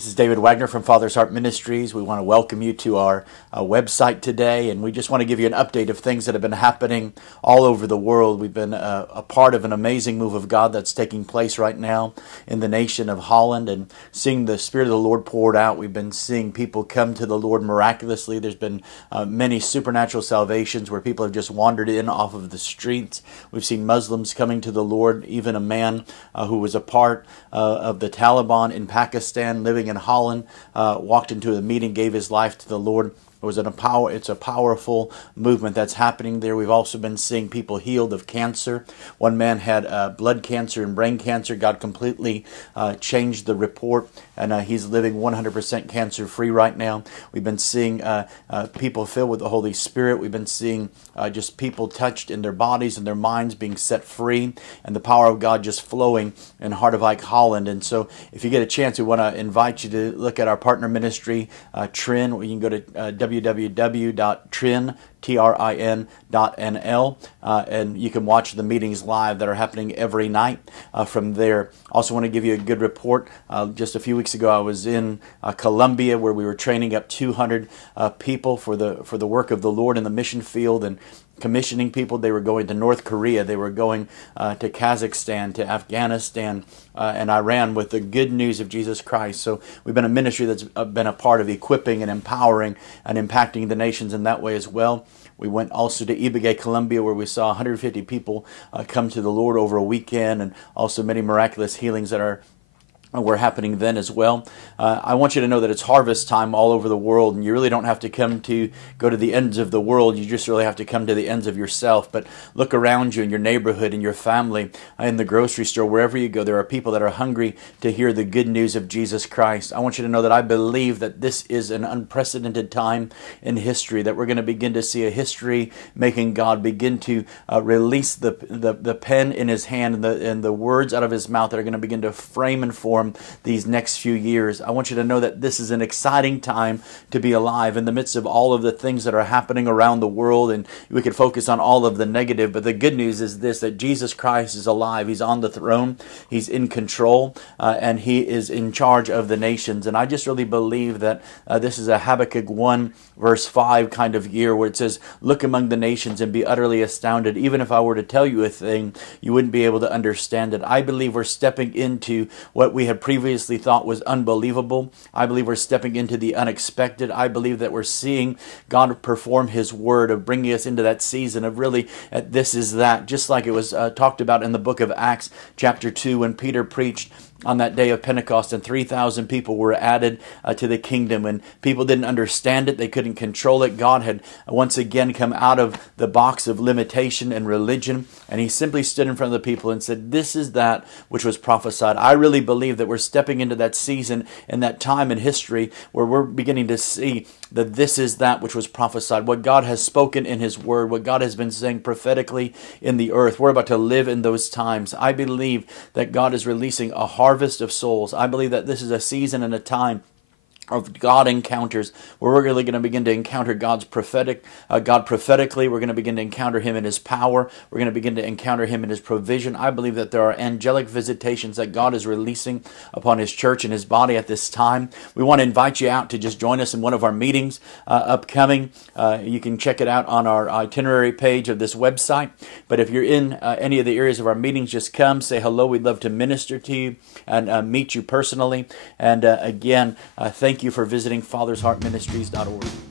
This is David Wagner from Father's Heart Ministries. We want to welcome you to our website today, and we just want to give you an update of things that have been happening all over the world. We've been a part of an amazing move of God that's taking place right now in the nation of Holland, and seeing the Spirit of the Lord poured out. We've been seeing people come to the Lord miraculously. There's been many supernatural salvations where people have just wandered in off of the streets. We've seen Muslims coming to the Lord, even a man who was a part of the Taliban in Pakistan, living in Holland, walked into a meeting, gave his life to the Lord. It's a powerful movement that's happening there. We've also been seeing people healed of cancer. One man had blood cancer and brain cancer. God completely changed the report, and he's living 100% cancer-free right now. We've been seeing people filled with the Holy Spirit. We've been seeing just people touched in their bodies and their minds being set free, and the power of God just flowing in Harderwijk, Holland. And so if you get a chance, we want to invite you to look at our partner ministry, Trin. You can go to www.trin.nl, and you can watch the meetings live that are happening every night from there. Also want to give you a good report. Just a few weeks ago, I was in Colombia, where we were training up 200 people for the work of the Lord in the mission field and commissioning people. They were going to North Korea. They were going to Kazakhstan, to Afghanistan, and Iran with the good news of Jesus Christ. So we've been a ministry that's been a part of equipping and empowering and impacting the nations in that way as well. We went also to Ibagué, Colombia, where we saw 150 people come to the Lord over a weekend, and also many miraculous healings that were happening then as well. I want you to know that it's harvest time all over the world, and you really don't have to go to the ends of the world. You just really have to come to the ends of yourself. But look around you in your neighborhood, in your family, in the grocery store, wherever you go. There are people that are hungry to hear the good news of Jesus Christ. I want you to know that I believe that this is an unprecedented time in history, that we're going to begin to see a history-making God begin to release the pen in His hand and the words out of His mouth that are going to begin to frame and form these next few years. I want you to know that this is an exciting time to be alive in the midst of all of the things that are happening around the world, and we could focus on all of the negative, but the good news is this, that Jesus Christ is alive. He's on the throne. He's in control, and He is in charge of the nations. And I just really believe that this is a Habakkuk 1 verse 5 kind of year, where it says, look among the nations and be utterly astounded. Even if I were to tell you a thing, you wouldn't be able to understand it. I believe we're stepping into what we had previously thought was unbelievable. I believe we're stepping into the unexpected. I believe that we're seeing God perform His word of bringing us into that season of really this is that, just like it was talked about in the book of Acts chapter 2 when Peter preached on that day of Pentecost, and 3,000 people were added to the kingdom, and people didn't understand it. They couldn't control it. God had once again come out of the box of limitation and religion, and He simply stood in front of the people and said, this is that which was prophesied. I really believe that we're stepping into that season and that time in history where we're beginning to see that this is that which was prophesied, what God has spoken in His word, what God has been saying prophetically in the earth. We're about to live in those times. I believe that God is releasing a harvest of souls. I believe that this is a season and a time of God encounters, where we're really going to begin to encounter God prophetically. We're going to begin to encounter Him in His power. We're going to begin to encounter Him in His provision. I believe that there are angelic visitations that God is releasing upon His church and His body at this time. We want to invite you out to just join us in one of our meetings upcoming. You can check it out on our itinerary page of this website. But if you're in any of the areas of our meetings, just come, say hello. We'd love to minister to you and meet you personally. And again, thank you for visiting FathersHeartMinistries.org.